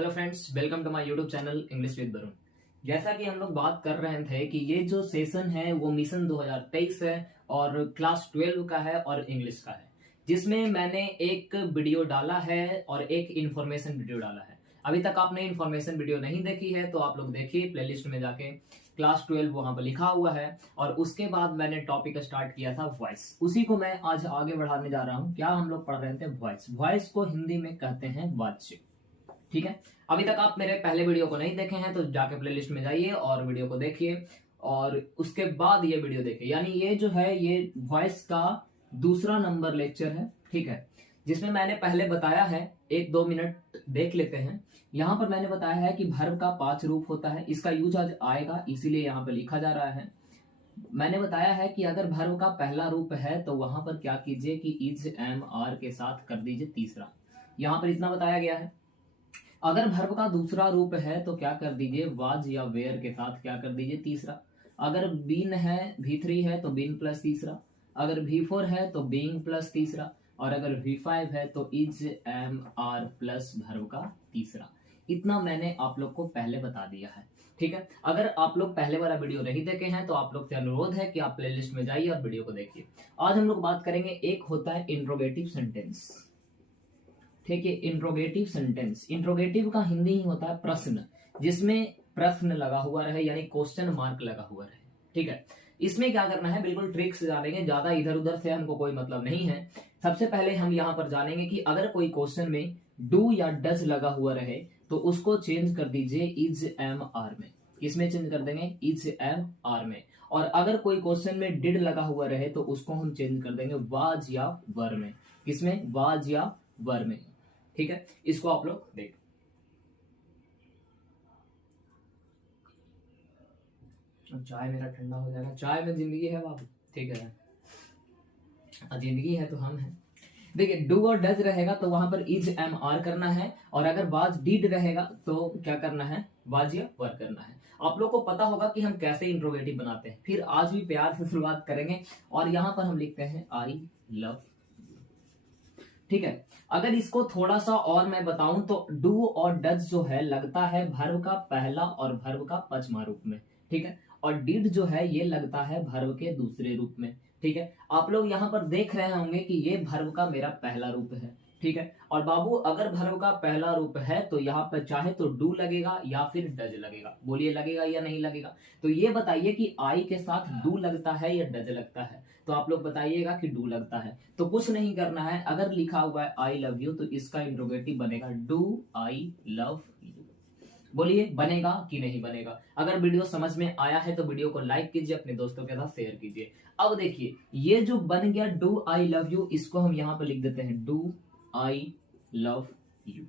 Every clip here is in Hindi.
Hello friends, welcome to my YouTube channel English with Varun. जैसा कि हम लोग बात कर रहे थे कि ये जो सेशन है वो मिशन 2023 है और क्लास 12 का है और इंग्लिश का है, जिसमें मैंने एक वीडियो डाला है और एक इन्फॉर्मेशन वीडियो डाला है। अभी तक आपने इन्फॉर्मेशन वीडियो नहीं देखी है तो आप लोग देखिए, प्लेलिस्ट में जाके क्लास 12 वहां पर लिखा हुआ है। और उसके बाद मैंने टॉपिक स्टार्ट किया था वॉइस, उसी को मैं आज आगे बढ़ाने जा रहा हूँ। क्या हम लोग पढ़ रहे थे? वॉइस। वॉइस को हिंदी में कहते हैं वाच्य। ठीक है, अभी तक आप मेरे पहले वीडियो को नहीं देखे हैं तो जाके प्लेलिस्ट में जाइए और वीडियो को देखिए और उसके बाद ये वीडियो देखिए। यानी ये जो है ये वॉइस का दूसरा नंबर लेक्चर है, ठीक है, जिसमें मैंने पहले बताया है, 1-2 मिनट देख लेते हैं। यहां पर मैंने बताया है कि वर्ब का 5 रूप होता है, इसका यूज आज आएगा इसीलिए यहाँ पर लिखा जा रहा है। मैंने बताया है कि अगर वर्ब का पहला रूप है तो वहां पर क्या कीजिए कि इज, एम, आर के साथ कर दीजिए तीसरा। यहां पर इतना बताया गया है। अगर वर्ब का दूसरा रूप है तो क्या कर दीजिए, वाज या वेयर के साथ क्या कर दीजिए तीसरा। अगर बीन है, V3 है तो बीन प्लस तीसरा। अगर V4 है तो बीइंग प्लस तीसरा। और अगर V5 है तो is, am, are plus verb का तीसरा। इतना मैंने आप लोग को पहले बता दिया है, ठीक है। अगर आप लोग पहले वाला वीडियो नहीं देखे हैं तो आप लोग से अनुरोध है कि आप प्लेलिस्ट में जाइए और वीडियो को देखिए। आज हम लोग बात करेंगे, एक होता है इंट्रोगेटिव सेंटेंस, ठीक है। इंट्रोगेटिव सेंटेंस, इंट्रोगेटिव का हिंदी ही होता है प्रश्न, जिसमें प्रश्न लगा हुआ रहे यानी क्वेश्चन मार्क लगा हुआ रहे, ठीक है। इसमें क्या करना है, बिल्कुल ट्रिक से जानेंगे, ज्यादा इधर उधर से हमको कोई मतलब नहीं है। सबसे पहले हम यहाँ पर जानेंगे कि अगर कोई क्वेश्चन में डू या डज लगा हुआ रहे तो उसको चेंज कर दीजिए इज, एम, आर में। इसमें चेंज कर देंगे इज, एम, आर में। और अगर कोई क्वेश्चन में डिड लगा हुआ रहे तो उसको हम चेंज कर देंगे वाज या वर में। किसमें? वाज या वर में, ठीक है। इसको आप लोग देख, चाय मेरा ठंडा हो जाएगा, चाय में जिंदगी है बाबू, ठीक है, जिंदगी है तो हम हैं। देखिए, डू और डज रहेगा तो वहां पर इज, एम, आर करना है। और अगर वाज, डिड रहेगा तो क्या करना है, वाज या वर करना है। आप लोग को पता होगा कि हम कैसे इंट्रोगेटिव बनाते हैं। फिर आज भी प्यार से शुरुआत करेंगे और यहां पर हम लिखते हैं आई लव, ठीक है। अगर इसको थोड़ा सा और मैं बताऊं तो डू और डज जो है लगता है वर्ब का पहला और वर्ब का पचमा रूप में, ठीक है। और डिड जो है ये लगता है वर्ब के दूसरे रूप में, ठीक है। आप लोग यहाँ पर देख रहे होंगे कि ये वर्ब का मेरा पहला रूप है, ठीक है। और बाबू अगर वर्ब का पहला रूप है तो यहाँ पर चाहे तो डू लगेगा या फिर डज लगेगा। बोलिए, लगेगा या नहीं लगेगा? तो ये बताइए कि आई के साथ डू लगता है या डज लगता है? तो आप लोग बताइएगा कि डू लगता है। तो कुछ नहीं करना है, अगर लिखा हुआ है आई लव यू तो इसका इंट्रोगेटिव बनेगा डू आई लव यू। बोलिए, बनेगा कि नहीं बनेगा? अगर वीडियो समझ में आया है तो वीडियो को लाइक कीजिए, अपने दोस्तों के साथ शेयर कीजिए। अब देखिए, ये जो बन गया डू आई लव यू, इसको हम यहां पर लिख देते हैं डू आई लव यू।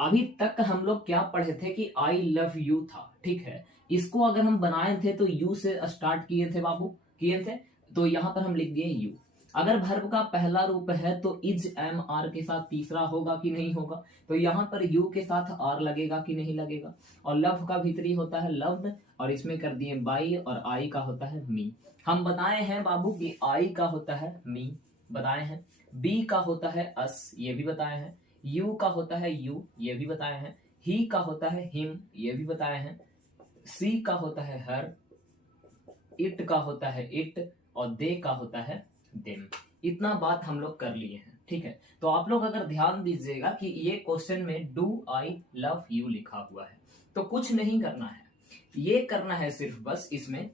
अभी तक हम लोग क्या पढ़े थे कि आई लव यू था, ठीक है। इसको अगर हम बनाए थे तो यू से स्टार्ट किए थे बाबू, किए थे। तो यहां पर हम लिख दिए यू। अगर वर्ब का पहला रूप है तो इज, एम, आर के साथ तीसरा होगा कि नहीं होगा? तो यहाँ पर यू के साथ आर लगेगा कि नहीं लगेगा? और लव का भीतरी होता है लव्ड और इसमें कर दिए बाई और आई का होता है मी। हम बताए हैं बाबू कि आई का होता है मी, बताए हैं। बी का होता है अस, ये भी बताए हैं। यू का होता है यू, ये भी बताए हैं। ही का होता है हिम, ये भी बताए हैं। सी का होता है हर, इट का होता है इट और दे का होता है देम। इतना बात हम लोग कर लिए हैं, ठीक है। तो आप लोग अगर ध्यान दीजिएगा कि ये क्वेश्चन में डू आई लव यू लिखा हुआ है तो कुछ नहीं करना है, ये करना है सिर्फ बस इसमें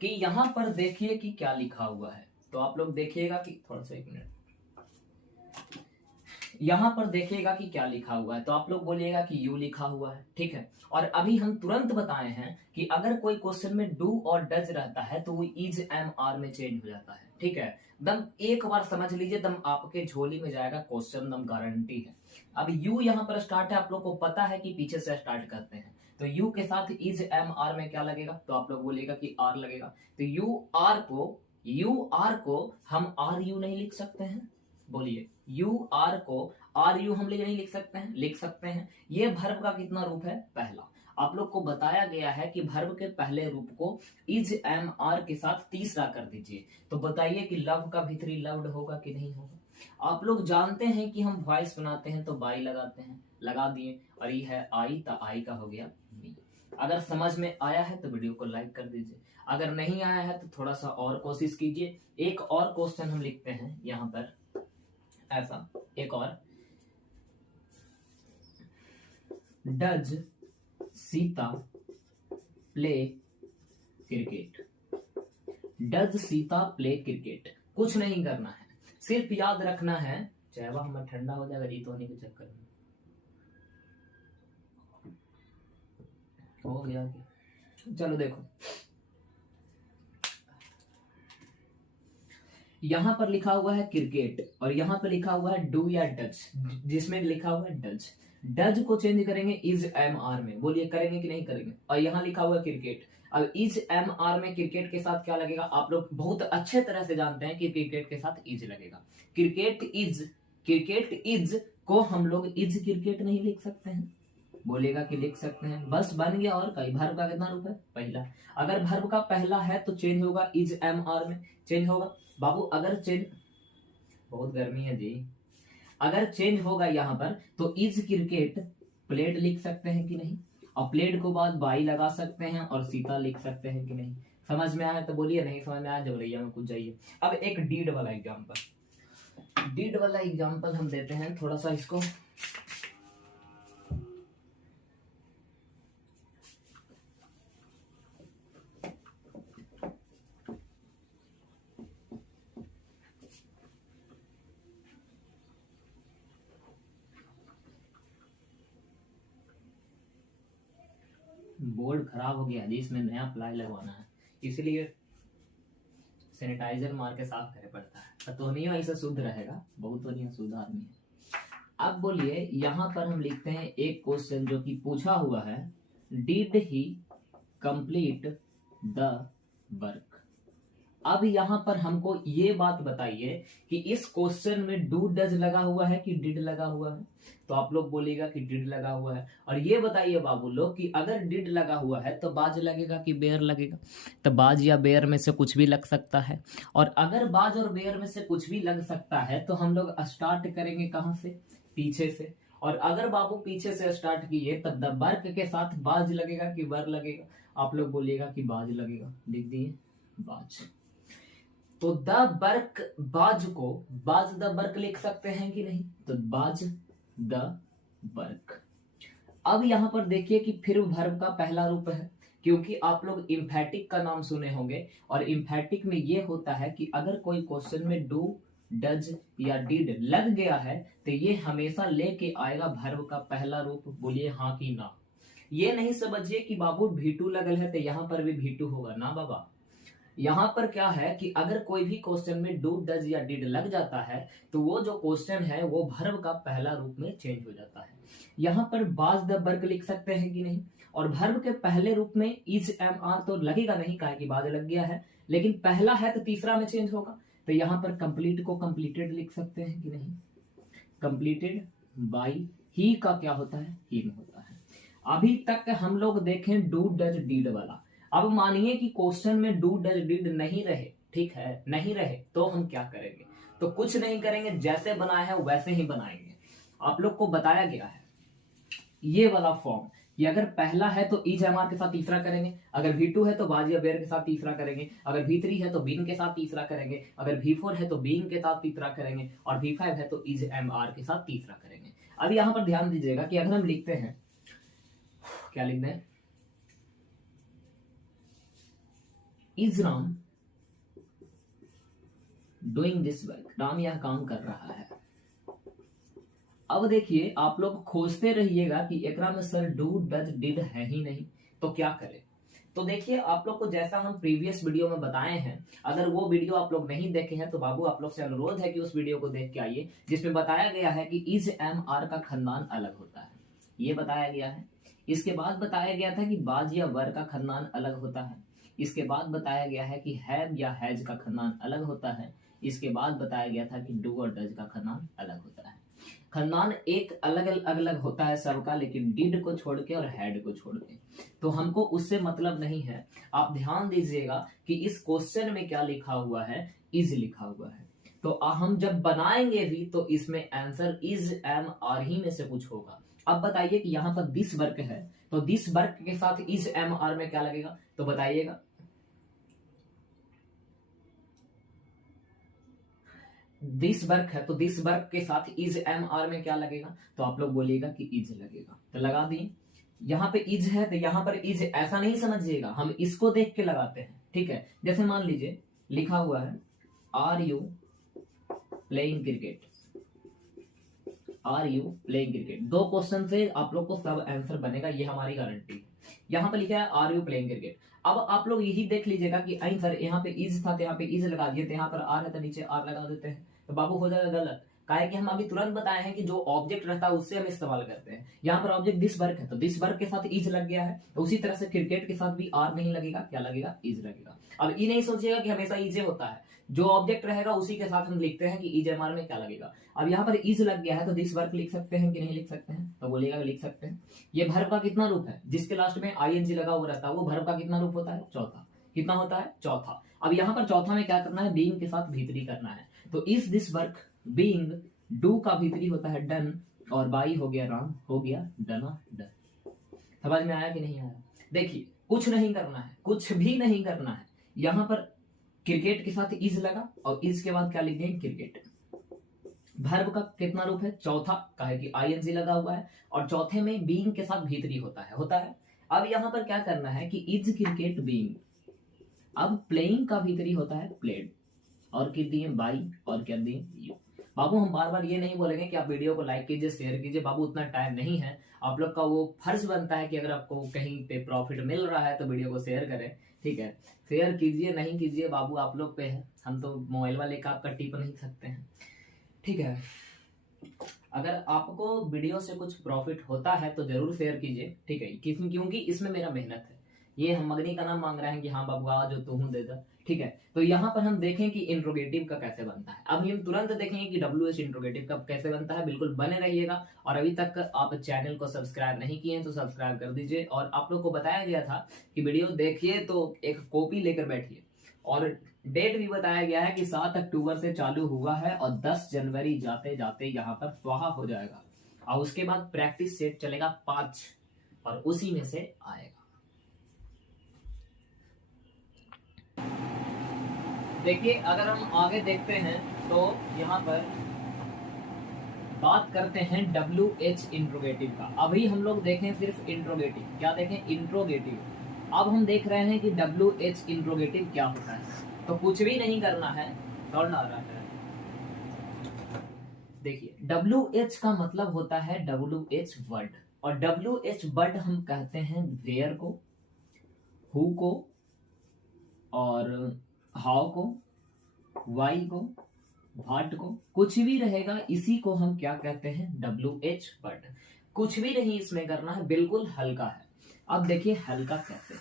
कि यहां पर देखिए कि क्या लिखा हुआ है। तो आप लोग देखिएगा कि थोड़ा सा, 1 मिनट, यहां पर देखिएगा कि क्या लिखा हुआ है। तो आप लोग बोलिएगा कि यू लिखा हुआ है, ठीक है। और अभी हम तुरंत बताए हैं कि अगर कोई क्वेश्चन में डू और डज रहता है तो वो इज, एम, आर में चेंज हो जाता है, ठीक है। दम एक बार समझ लीजिए, दम आपके झोली में जाएगा क्वेश्चन, दम गारंटी है। अब यू यहाँ पर स्टार्ट है, आप लोग को पता है कि पीछे से स्टार्ट करते हैं। तो यू के साथ इज, एम, आर में क्या लगेगा? तो आप लोग बोलिएगा कि आर लगेगा। तो यू आर को हम आर यू नहीं लिख सकते हैं? बोलिए, यू आर को आर यू हम नहीं लिख सकते हैं? लिख सकते हैं। ये वर्ब का कितना रूप है? पहला। आप लोग को बताया गया है कि वर्ब के पहले रूप को इज, एम, आर के साथ तीसरा कर दीजिए। तो बताइए कि लव का भीतरी लव्ड होगा कि नहीं होगा? आप लोग जानते हैं कि हम वॉइस बनाते हैं तो बाई लगाते हैं, लगा दिए और ये है आई, तो आई का हो गया मी। अगर समझ में आया है तो वीडियो को लाइक कर दीजिए, अगर नहीं आया है तो थोड़ा सा और कोशिश कीजिए। एक और क्वेश्चन हम लिखते हैं यहाँ पर, ऐसा एक और, does Sita play cricket. Does Sita play cricket. कुछ नहीं करना है, सिर्फ याद रखना है, चाहे वह हमें ठंडा हो जाएगा रीत होने के चक्कर में। हो गया कि चलो देखो, यहां पर लिखा हुआ है क्रिकेट और यहां पर लिखा हुआ है डू या डज, जिसमें लिखा हुआ है डज। डज को चेंज करेंगे इज एम आर में, बोलिए करेंगे कि नहीं करेंगे। और यहाँ लिखा हुआ है क्रिकेट, अब इज एम आर में क्रिकेट के साथ क्या लगेगा, आप लोग बहुत अच्छे तरह से जानते हैं कि क्रिकेट के साथ इज लगेगा। क्रिकेट इज को हम लोग इज क्रिकेट नहीं लिख सकते हैं, बोलेगा कि लिख सकते हैं, बस बन गया। और कई भर्व का कितना रूप है, पहला। अगर भर्व का पहला है तो चेंज होगा इज एम आर में, चेंज होगा बाबू। अगर चेंज, बहुत गर्मी है जी, अगर चेंज होगा यहाँ पर तो इज क्रिकेट प्लेड लिख सकते हैं कि नहीं, और प्लेड को बाद बाई लगा सकते हैं और सीता लिख सकते हैं कि नहीं। समझ में आया तो बोलिए, नहीं समझ में आया जबरैया में कुछ जाइए। अब एक डीड वाला एग्जाम्पल, डीड वाला एग्जाम्पल हम देते हैं, थोड़ा सा इसको बोर्ड खराब हो गया जी, इसमें नया प्लाई लगवाना है, इसलिए सैनिटाइजर मार के साफ करे पड़ता है, तो नहीं ऐसा शुद्ध रहेगा, बहुत बढ़िया शुद्ध आदमी है। अब बोलिए यहाँ पर हम लिखते हैं एक क्वेश्चन जो कि पूछा हुआ है, did he complete the work. अब यहाँ पर हमको ये बात बताइए कि इस क्वेश्चन में डू डज लगा हुआ है कि डिड लगा हुआ है, तो आप लोग बोलेगा कि डिड लगा हुआ है। और ये बताइए बाबू लोग कि अगर डिड लगा हुआ है तो बाज लगेगा कि बेयर लगेगा, तो बाज या बेयर में से कुछ भी लग सकता है। और अगर बाज और बेयर में से कुछ भी लग सकता है तो हम लोग स्टार्ट करेंगे कहाँ से, पीछे से। और अगर बाबू पीछे से स्टार्ट किए तब द वर्क के साथ बाज लगेगा कि वर लगेगा, आप लोग बोलिएगा कि बाज लगेगा, लिख दिए बाज। तो द वर्क, बाज को बाज द वर्क लिख सकते हैं कि नहीं, तो बाज द वर्क। अब यहां पर देखिए कि फिर वर्ब का पहला रूप है, क्योंकि आप लोग इम्फैटिक का नाम सुने होंगे, और इम्फैटिक में ये होता है कि अगर कोई क्वेश्चन में डू डज या डिड लग गया है तो ये हमेशा लेके आएगा वर्ब का पहला रूप, बोलिए हाँ कि ना। ये नहीं समझिए कि बाबू V2 लगल है तो यहाँ पर भी V2 होगा ना बाबा। यहाँ पर क्या है कि अगर कोई भी क्वेश्चन में डू डज या डिड लग जाता है तो वो जो क्वेश्चन है वो वर्ब का पहला रूप में चेंज हो जाता है। यहाँ पर बाज द वर्क लिख सकते हैं कि नहीं, और वर्ब के पहले रूप में इज एम आर तो लगेगा नहीं, काहे कि बाज लग गया है, लेकिन पहला है तो तीसरा में चेंज होगा, तो यहाँ पर कंप्लीट को कंप्लीटेड लिख सकते हैं कि नहीं, कंप्लीटेड बाई ही का क्या होता है, ही में होता है। अभी तक हम लोग देखें डू डज डिड वाला। अब मानिए कि क्वेश्चन में डू डज डिड नहीं रहे, ठीक है, नहीं रहे तो हम क्या करेंगे, तो कुछ नहीं करेंगे, जैसे बनाया है वैसे ही बनाएंगे। आप लोग को बताया गया है ये वाला फॉर्म कि अगर पहला है तो इज एम आर के साथ तीसरा करेंगे, अगर V2 है तो बाज या बेयर के साथ तीसरा करेंगे, अगर V3 है तो बीन के साथ तीसरा करेंगे, अगर V4 है तो बीन के साथ तीसरा करेंगे, और V5 है तो इज एम आर के साथ तीसरा करेंगे। अब यहाँ पर ध्यान दीजिएगा कि अगर हम लिखते हैं, क्या लिखते हैं, is Ram doing this work, Ram यह काम कर रहा है। अब देखिए आप लोग खोजते रहिएगा कि एकरा में सर डू डज डिड है ही नहीं, तो क्या करें। तो देखिए आप लोग को जैसा हम प्रीवियस वीडियो में बताए हैं, अगर वो वीडियो आप लोग नहीं देखे हैं तो बाबू आप लोग से अनुरोध है कि उस वीडियो को देख के आइए, जिसमें बताया गया है कि इज एम आर का खानदान अलग होता है, ये बताया गया है। इसके बाद बताया गया था कि बाज या वर का खानदान अलग होता है। इसके बाद बताया गया है कि हैव या हैज का खानदान अलग होता है। इसके बाद बताया गया था कि डू और डज का खानदान अलग होता है। खानदान एक अलग अलग होता है सबका, लेकिन डिड को छोड़ के और हैड को छोड़ के, तो हमको उससे मतलब नहीं है। आप ध्यान दीजिएगा कि इस क्वेश्चन में क्या लिखा हुआ है, इज लिखा हुआ है, तो हम जब बनाएंगे भी तो इसमें आंसर इज एम आर ही में से कुछ होगा। अब बताइए कि यहाँ पर दिस वर्क है, तो दिस वर्क के साथ इज एम आर में क्या लगेगा, तो बताइएगा। दिस वर्क है तो दिस वर्क के साथ इज एम आर में क्या लगेगा, तो आप लोग बोलिएगा कि इज लगेगा। तो लगा दिए, यहाँ पे इज है तो यहाँ पर इज ऐसा नहीं समझिएगा, हम इसको देख के लगाते हैं, ठीक है। जैसे मान लीजिए लिखा हुआ है are you playing cricket, are you playing cricket, दो क्वेश्चन से आप लोग को सब आंसर बनेगा, ये हमारी गारंटी है। यहाँ पे लिखा है आर यू प्लेइंग क्रिकेट। अब आप लोग यही देख लीजिएगा कि आंसर यहाँ पे इज था तो यहाँ पे इज लगा दिए, तो यहाँ पर आर है तो नीचे आर लगा देते हैं, तो बाबू हो जाएगा गलत। काहे कि हम अभी तुरंत बताए हैं कि जो ऑब्जेक्ट रहता है उससे हम इस्तेमाल करते हैं। यहाँ पर ऑब्जेक्ट दिस वर्क है तो दिस वर्क के साथ इज लग गया है, तो उसी तरह से क्रिकेट के साथ भी आर नहीं लगेगा, क्या लगेगा, इज लगेगा। अब ये नहीं सोचिएगा कि हमेशा इजे होता है, जो ऑब्जेक्ट रहेगा उसी के साथ हम लिखते हैं कि इज एम आर में क्या लगेगा। अब यहाँ पर इज लग गया है तो दिस वर्क लिख सकते हैं कि नहीं लिख सकते हैं, तो बोलिएगा लिख सकते हैं। ये वर्ब का कितना रूप है, जिसके लास्ट में आईएनजी लगा हुआ रहता है वो वर्ब का कितना रूप होता है, चौथा। कितना होता है, चौथा। अब यहाँ पर चौथा में क्या करना है, बीइंग के साथ भीतरी करना है, तो is this work being, do का भीतरी होता है डन, और बाई हो गया राम, हो गया डना डन। समझ में आया कि नहीं आया। देखिए कुछ नहीं करना है, कुछ भी नहीं करना है, यहाँ पर क्रिकेट के साथ इज लगा और इज के बाद क्या लिख देंगे, क्रिकेट। वर्ब का कितना रूप है, चौथा, काहे कि आईएनजी लगा हुआ है, और चौथे में बीइंग के साथ भीतरी होता है। अब यहाँ पर क्या करना है कि इज क्रिकेट बीइंग, अब प्लेइंग का भीतरी होता है प्लेड, और क्या दिए बाई, और क्या दिए यू। बाबू हम बार बार ये नहीं बोलेंगे कि आप वीडियो को लाइक कीजिए, शेयर कीजिए, बाबू उतना टाइम नहीं है। आप लोग का वो फर्ज बनता है कि अगर आपको कहीं पे प्रॉफिट मिल रहा है तो वीडियो को शेयर करें, ठीक है। शेयर कीजिए, नहीं कीजिए बाबू आप लोग पे है, हम तो मोबाइल वाले का आपका टिप नहीं सकते हैं, ठीक है। अगर आपको वीडियो से कुछ प्रॉफिट होता है तो जरूर शेयर कीजिए, ठीक है, क्योंकि इसमें मेरा मेहनत है। ये हम मगनी का नाम मांग रहे हैं कि हाँ बाबू आ जो तू दे दे, ठीक है। तो यहाँ पर हम देखें कि इंट्रोगेटिव का कैसे बनता है। अब हम तुरंत देखेंगे कि WH इंट्रोगेटिव का कैसे बनता है, बिल्कुल बने रहिएगा। और अभी तक आप चैनल को सब्सक्राइब नहीं किए हैं तो सब्सक्राइब कर दीजिए। और आप लोग को बताया गया था कि वीडियो देखिए तो एक कॉपी लेकर बैठिए, और डेट भी बताया गया है कि 7 अक्टूबर से चालू हुआ है और 10 जनवरी जाते जाते यहाँ पर स्वाहा हो जाएगा, और उसके बाद प्रैक्टिस सेट चलेगा 5, और उसी में से आएगा। देखिए अगर हम आगे देखते हैं तो यहाँ पर बात करते हैं WH इंट्रोगेटिव का। अभी हम लोग देखें सिर्फ इंट्रोगेटिव, क्या देखें, इंट्रोगेटिव। अब हम देख रहे हैं कि WH इंट्रोगेटिव क्या होता है, तो कुछ भी नहीं करना है, दौड़ना आ रहा है। देखिए WH का मतलब होता है WH वर्ड, और WH वर्ड हम कहते हैं वेयर को, हु को, और हाउ को, वाई को, व्हाट को, कुछ भी रहेगा इसी को हम क्या कहते हैं, WH वर्ड। कुछ भी नहीं इसमें करना है, बिल्कुल हल्का है। अब देखिए हल्का कैसे,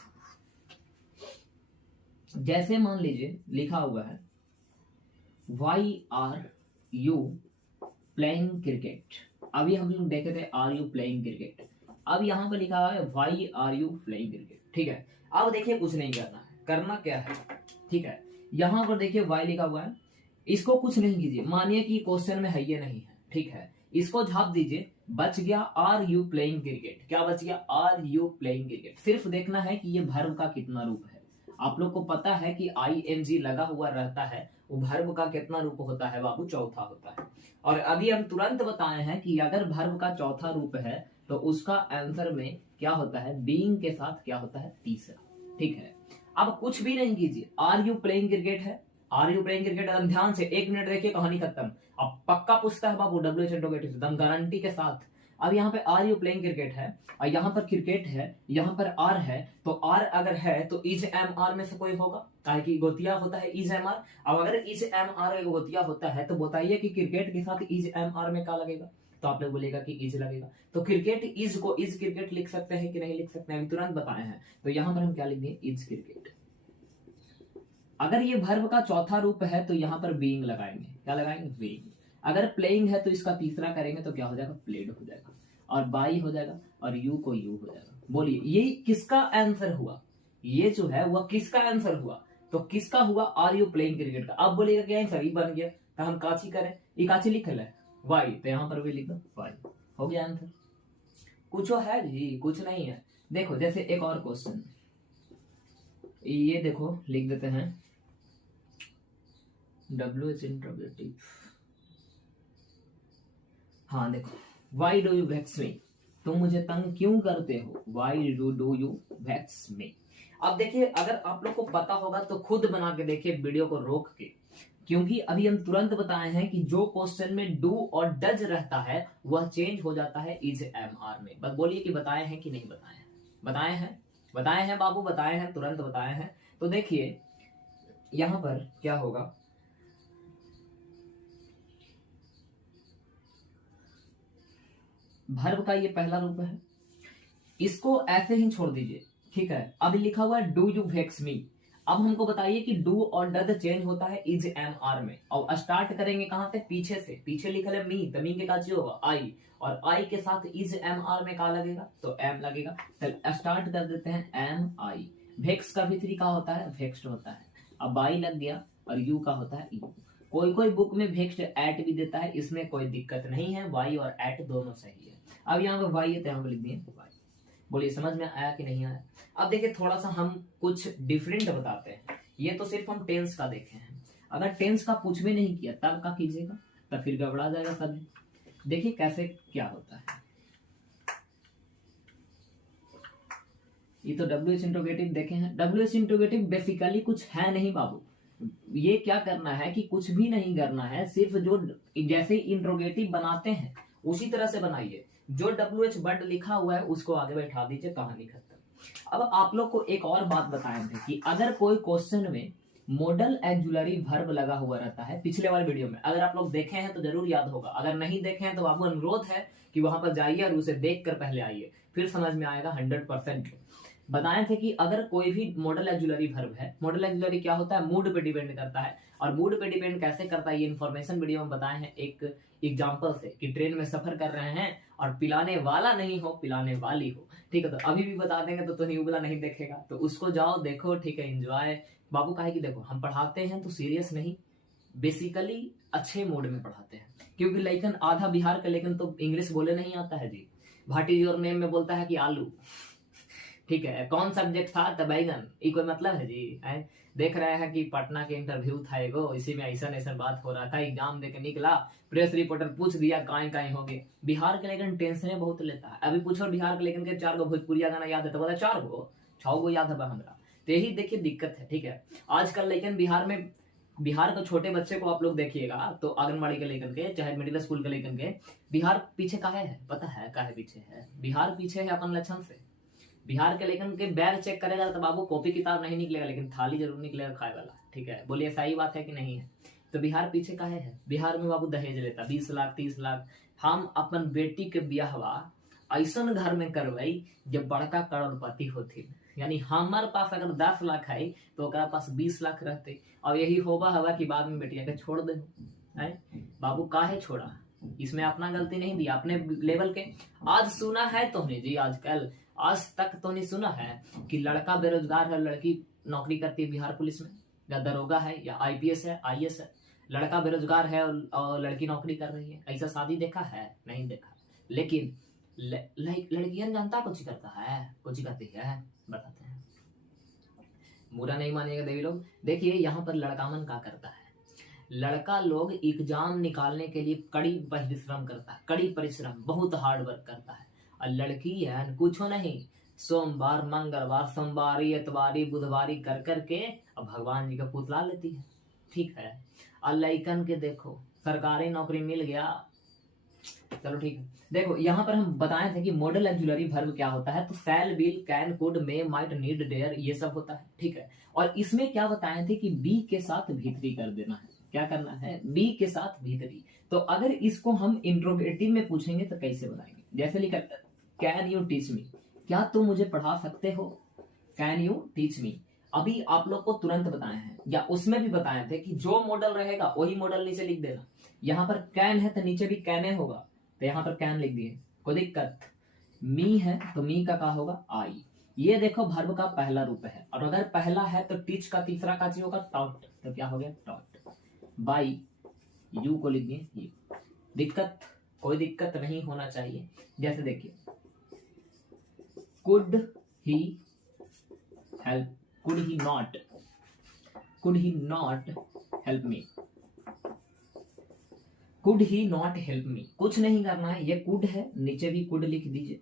जैसे मान लीजिए लिखा हुआ है why are you playing cricket. अभी हम लोग देखे थे आर यू प्लेइंग क्रिकेट, अब यहाँ पर लिखा हुआ है why are you playing cricket, ठीक है। अब देखिए कुछ नहीं करना है, करना क्या है, ठीक है। यहाँ पर देखिए वाई लिखा हुआ है, इसको कुछ नहीं कीजिए, मानिए कि क्वेश्चन में है ये नहीं है, ठीक है, इसको झाप दीजिए, बच गया आर यू प्लेइंग क्रिकेट। क्या बच गया, आर यू प्लेइंग क्रिकेट। सिर्फ देखना है कि ये वर्ब का कितना रूप है। आप लोग को पता है कि ING लगा हुआ रहता है, वो वर्ब का कितना रूप होता है बाबू, चौथा होता है। और अभी हम तुरंत बताए हैं कि अगर वर्ब का चौथा रूप है तो उसका आंसर में क्या होता है, बीइंग के साथ क्या होता है, तीसरा, ठीक है। अब कुछ भी नहीं कीजिए, आर यू प्लेइंग क्रिकेट है, आर यू प्लेइंग क्रिकेट, एकदम ध्यान से 1 मिनट देखिए, कहानी खत्म। अब पक्का पूछता है बाबू WH इंट्रोगेटिव एकदम गारंटी के साथ। अब यहाँ पे आर यू प्लेइंग क्रिकेट है, और यहाँ पर क्रिकेट है, यहाँ पर आर है, तो आर अगर है तो इज एम आर में से कोई होगा, काहे कि गोतिया होता है इज एम आर। अब अगर इज एम आर गोतिया होता है तो बताइए कि क्रिकेट के साथ इज एम आर में क्या लगेगा, तो आप लोग बोलेगा कि इज लगेगा। तो क्रिकेट इज को इज क्रिकेट लिख सकते हैं कि नहीं लिख सकते हैं, अभी तुरंत बताए हैं। तो यहाँ पर हम क्या लिख देंगे, इज क्रिकेट। अगर ये वर्ब का चौथा रूप है तो यहाँ पर बीइंग लगाएंगे, क्या लगाएंगे, बीइंग। अगर प्लेइंग है तो इसका तीसरा करेंगे तो क्या हो जाएगा, प्लेड हो जाएगा, और बाई हो जाएगा, और यू को यू हो जाएगा। बोलिए ये किसका आंसर हुआ, ये जो है वह किसका आंसर हुआ, तो किसका हुआ, आर यू प्लेइंग क्रिकेट का। अब बोलिएगा क्या आंसर ही बन गया, तो हम काची करें, ये काची लिख ले वाई, तो यहाँ पर भी लिख दो वाई, हो गया आंसर। कुछ है जी, कुछ नहीं है। देखो जैसे एक और क्वेश्चन, ये देखो लिख देते हैं WH इंट्रोगेटिव। हाँ देखो, वाई डू यू वेक्स मी, तुम मुझे तंग क्यों करते हो, वाई डू यू वेक्स मी। अब देखिए अगर आप लोग को पता होगा तो खुद बना के देखिए वीडियो को रोक के, क्योंकि अभी हम तुरंत बताए हैं कि जो क्वेश्चन में डू और डज रहता है वह चेंज हो जाता है इज एम आर में। बस बोलिए कि बताए हैं कि नहीं बताए हैं। बताए हैं, बताए हैं बाबू, बताए हैं, तुरंत बताए हैं। तो देखिए यहां पर क्या होगा, वर्ब का ये पहला रूप है, इसको ऐसे ही छोड़ दीजिए, ठीक है। अभी लिखा हुआ है डू यू वेक्स मी। अब हमको बताइए कि डू और डज चेंज होता है इज एम आर में, और स्टार्ट करेंगे कहां से, पीछे से। पीछे लिखा है मी, तो मी के का होगा आई, और आई के साथ इज एम आर में का लगेगा, तो एम लगेगा। तो स्टार्ट कर देते हैं एम आई। वेक्स का भी तरीका होता है, वेक्स्ड होता है। अब आई लग गया, और यू का होता है यू। कोई कोई बुक में वेक्स्ड एट भी देता है, इसमें कोई दिक्कत नहीं है, वाई और एट दोनों सही है। अब यहाँ पे वाई है तो यहाँ पे लिख दिए वाई। बोलिए समझ में आया कि नहीं आया। अब देखिए थोड़ा सा हम कुछ डिफरेंट बताते हैं। ये तो सिर्फ हम टेंस का देखे हैं, अगर टेंस का कुछ भी नहीं किया तब का कीजिएगा, तब फिर गड़बड़ा जाएगा सभी। देखिए कैसे क्या होता है। ये तो WH इंट्रोगेटिव देखे हैं। WH इंट्रोगेटिव बेसिकली कुछ है नहीं बाबू, ये क्या करना है कि कुछ भी नहीं करना है, सिर्फ जो जैसे इंट्रोगेटिव बनाते हैं उसी तरह से बनाइए। जो WH वर्ड लिखा हुआ है उसको आगे बैठा दीजिए, कहानी खत्म। अब आप लोग को एक और बात बताए थे कि अगर कोई क्वेश्चन में मॉडल एक्जुलरी वर्ब लगा हुआ रहता है, पिछले वाले वीडियो में अगर आप लोग देखे हैं तो जरूर याद होगा, अगर नहीं देखे हैं तो आपको अनुरोध है कि वहां पर जाइए और उसे देख कर पहले आइए, फिर समझ में आएगा 100%। बताए थे कि अगर कोई भी मॉडल एक्जुलरी वर्ब है, मॉडल एक्जुलरी क्या होता है, मूड पे डिपेंड करता है। और मूड पे डिपेंड कैसे करता है ये इन्फॉर्मेशन वीडियो में बताए हैं एक एग्जांपल से, कि ट्रेन में सफर कर रहे हैं और पिलाने वाला नहीं हो, पिलाने वाली हो, ठीक है। तो अभी भी बता देंगे तो नहीं उबला नहीं देखेगा, तो उसको जाओ देखो, ठीक है, एंजॉय। बाबू कहे कि देखो हम पढ़ाते हैं तो सीरियस नहीं, बेसिकली अच्छे मूड में पढ़ाते हैं, क्योंकि लेकिन आधा बिहार का लेकिन तो इंग्लिश बोले नहीं आता है जी। भाटी योर नेम में बोलता है कि आलू, ठीक है। कौन सब्जेक्ट था, तो बैगन, ये कोई मतलब है जी है? देख रहे हैं कि पटना के इंटरव्यू था एगो, इसी में ऐसा ऐसा बात हो रहा था, एग्जाम देके निकला, प्रेस रिपोर्टर पूछ दिया काहे काहे हो गए। बिहार के लेकिन टेंशन बहुत लेता है। अभी पूछो बिहार के लेकिन के 4 गो भोजपुरिया गाना याद है तो बोला 4 गो 6 गो याद है हमरा, तो यही देखिए दिक्कत है, ठीक है। आजकल लेकिन बिहार में, बिहार के छोटे बच्चे को आप लोग देखिएगा तो आंगनबाड़ी के लेकर के चाहे मिडिल स्कूल के लेकर के, बिहार पीछे काहे है, पता है काहे पीछे है? बिहार पीछे है अपन लक्षण से। बिहार के लेकिन के बैग चेक करेगा तो बाबू कॉपी किताब नहीं निकलेगा, लेकिन थाली जरूर निकलेगा खाए वाला, ठीक है। बोलिए सही बात है कि नहीं है? तो बिहार पीछे काहे है? बिहार में बाबू दहेज लेता 20 लाख 30 लाख। हम अपन बेटी के ब्याहवा ऐसा घर में करवाई जब बड़का करोड़पति होती, यानी हमारे पास अगर 10 लाख है तो ओकरा पास 20 लाख रहते, और यही होगा हवा कि बाद में बेटिया के छोड़ दे। बाबू काहे छोड़ा, इसमें अपना गलती नहीं दी, अपने लेवल के। आज सुना है तुमने जी, आजकल आज तक तो नहीं सुना है कि लड़का बेरोजगार है, लड़की नौकरी करती है बिहार पुलिस में, या दरोगा है, या IPS है, IS है। लड़का बेरोजगार है और लड़की नौकरी कर रही है, ऐसा शादी देखा है? नहीं देखा। लेकिन लड़कियां जनता कुछ करता है, कुछ करती है, बताते हैं। बुरा नहीं मानिएगा देवी लोग। देखिए यहाँ पर लड़का मन क्या करता है, लड़का लोग एग्जाम निकालने के लिए कड़ी परिश्रम करता है, कड़ी परिश्रम, बहुत हार्ड वर्क करता है। और लड़की है कुछ नहीं, सोमवार मंगलवार सोमवारी इतवारी बुधवारी कर करके अब भगवान जी का पुतला लेती है, ठीक है। और लइकन के देखो सरकारी नौकरी मिल गया, चलो ठीक है। देखो यहाँ पर हम बताए थे कि मॉडल एक्जुलरी वर्ब क्या होता है, तो shall will can could may might need dare ये सब होता है, ठीक है। और इसमें क्या बताए थे कि बी के साथ भीतरी कर देना है, क्या करना है, बी के साथ भीतरी। तो अगर इसको हम इंट्रोगेटिव में पूछेंगे तो कैसे बनाएंगे, जैसे लिखा कैन यू टीच मी, क्या तुम मुझे पढ़ा सकते हो, कैन यू टीच मी। अभी आप लोग को तुरंत बताए हैं, या उसमें भी बताए थे कि जो मॉडल रहेगा वही मॉडल नीचे लिख देना। यहाँ पर कैन है तो नीचे भी कैने होगा, तो यहाँ पर कैन लिख दिए, कोई दिक्कत। मी है तो मी का होगा आई। ये देखो वर्ब का पहला रूप है, और अगर पहला है तो टीच का तीसरा का होगा टॉट, तो क्या हो गया टॉट। बाई यू को लिख दिए यू। दिक्कत, कोई दिक्कत नहीं होना चाहिए। जैसे देखिए could he help, could he not help me, could he not help me, कुछ नहीं करना है, ये could है, नीचे भी could लिख दीजिए,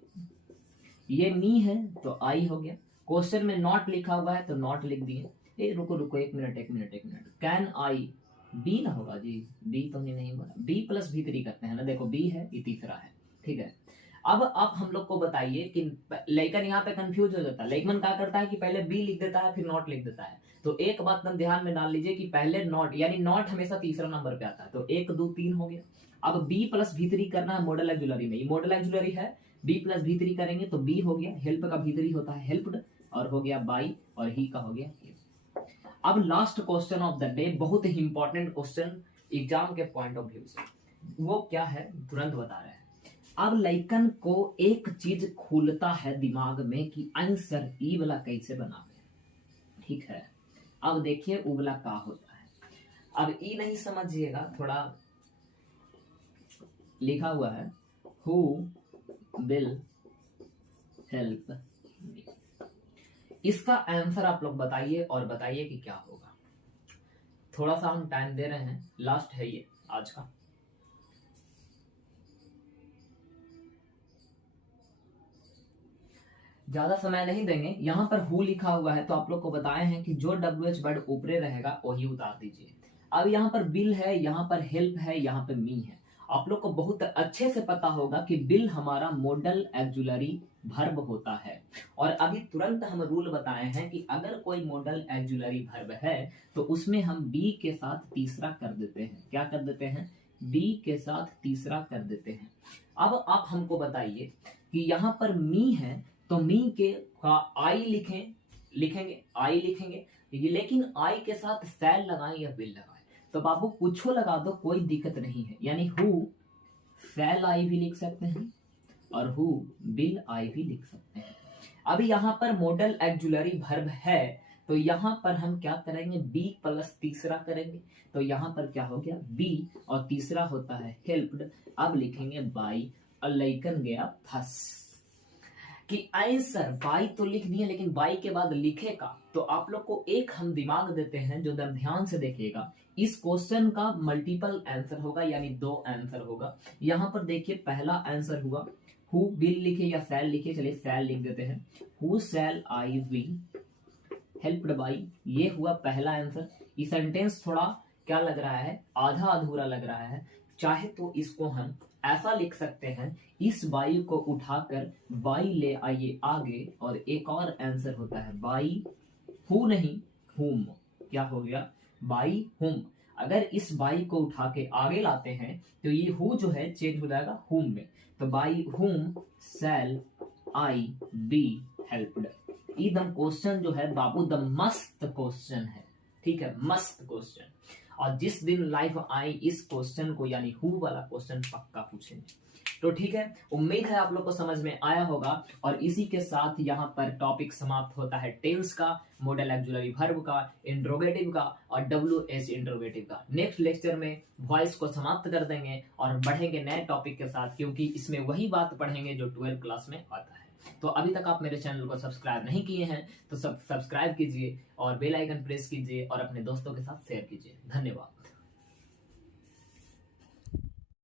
ये me है तो I हो गया, क्वेश्चन में not लिखा हुआ है तो not लिख दिए। रुको एक मिनट, कैन आई बी ना होगा जी, बी तो नहीं बोला, बी प्लस भी 3 करते हैं ना, देखो बी है, ये तीसरा है, ठीक है। अब आप हम लोग को बताइए कि लेकिन यहाँ पे कंफ्यूज हो जाता है, लेकिन क्या करता है कि पहले बी लिख देता है फिर नॉट लिख देता है। तो एक बात हम ध्यान में डाल लीजिए कि पहले नॉट, यानी नॉट हमेशा तीसरा नंबर पे आता है, तो 1 2 3 हो गया। अब बी प्लस भी 3 करना है मॉडल एक्जुलरी में, ये मॉडल एक्जुलरी है, बी प्लस भी 3 करेंगे तो बी हो गया, हेल्प का भी 3 होता है हेल्प्ड, और हो गया बाई, और ही का हो गया हेल्प। अब last question of the day, बहुत ही इंपॉर्टेंट क्वेश्चन एग्जाम के पॉइंट ऑफ व्यू से, वो क्या है तुरंत बता रहे हैं। अब लइकन को एक चीज खुलता है दिमाग में कि आंसर ई वाला कैसे बनावे, ठीक है। अब देखिए उ वाला का होता है, अब ई नहीं समझिएगा, थोड़ा लिखा हुआ है हु विल हेल्प मी, इसका आंसर आप लोग बताइए और बताइए कि क्या होगा। थोड़ा सा हम टाइम दे रहे हैं, लास्ट है ये आज का। ज्यादा समय नहीं देंगे, यहां पर हु लिखा हुआ है तो आप लोग को बताए हैं कि जो WH वर्ड ऊपरे रहेगा वही उतार दीजिए। अब यहाँ पर बिल है, यहाँ पर हेल्प है, यहाँ पर मी है। आप लोग को बहुत अच्छे से पता होगा कि बिल हमारा मॉडल एक्जुलरी वर्ब होता है, और अभी तुरंत हम रूल बताए हैं कि अगर कोई मॉडल एक्जुलरी वर्ब है तो उसमें हम बी के साथ तीसरा कर देते हैं। क्या कर देते हैं? बी के साथ तीसरा कर देते हैं। अब आप हमको बताइए कि यहाँ पर मी है तो मी के आई लिखेंगे आई लिखेंगे, लेकिन आई के साथ सैल लगाएं या बिल लगाएं, तो बाबू कुछो लगा दो, कोई दिक्कत नहीं है। यानी हु सैल आई भी लिख सकते हैं और हु बिल आई भी लिख सकते हैं। अब यहाँ पर मॉडल एक्जुलरी वर्ब है तो यहाँ पर हम क्या करेंगे? बी प्लस तीसरा करेंगे, तो यहाँ पर क्या हो गया? बी और तीसरा होता है हेल्प्ड। अब लिखेंगे बाई, और लइकन गया फंस कि आंसर बाई तो लिख दिए, लेकिन बाई के बाद लिखेगा तो आप लोग को एक हम दिमाग देते हैं जो ध्यान से देखिएगा। इस क्वेश्चन का मल्टीपल आंसर होगा, यानी 2 आंसर होगा। यहाँ पर देखिए पहला आंसर हुआ हु विल लिखे या सैल लिखे, चलिए सैल लिख देते हैं, who shall I be helped by, ये हुआ पहला आंसर। ये सेंटेंस थोड़ा क्या लग रहा है? आधा अधूरा लग रहा है, चाहे तो इसको हम ऐसा लिख सकते हैं, इस बाई को उठाकर बाई ले आइए आगे, और एक और आंसर होता है बाई हु नहीं हुम। क्या हो गया? बाई हुम। अगर इस बाई को उठा के आगे लाते हैं तो ये हु जो है चेंज हो जाएगा हुम में, तो by whom shall I be helped. एकदम क्वेश्चन जो है बाबू द मस्त क्वेश्चन है, ठीक है, मस्त क्वेश्चन। और जिस दिन लाइव आई इस क्वेश्चन को, यानी हु वाला क्वेश्चन पक्का पूछेंगे। तो ठीक है, उम्मीद है आप लोग को समझ में आया होगा। और इसी के साथ यहाँ पर टॉपिक समाप्त होता है टेंस का, मॉडल एक्जुलरी वर्ब का, इंट्रोगेटिव का और WH इंट्रोगेटिव का। नेक्स्ट लेक्चर में वॉइस को समाप्त कर देंगे और बढ़ेंगे नए टॉपिक के साथ, क्योंकि इसमें वही बात पढ़ेंगे जो 12th क्लास में आता है। तो अभी तक आप मेरे चैनल को सब्सक्राइब नहीं किए हैं तो सब्सक्राइब कीजिए और बेल आइकन प्रेस कीजिए और अपने दोस्तों के साथ शेयर कीजिए। धन्यवाद।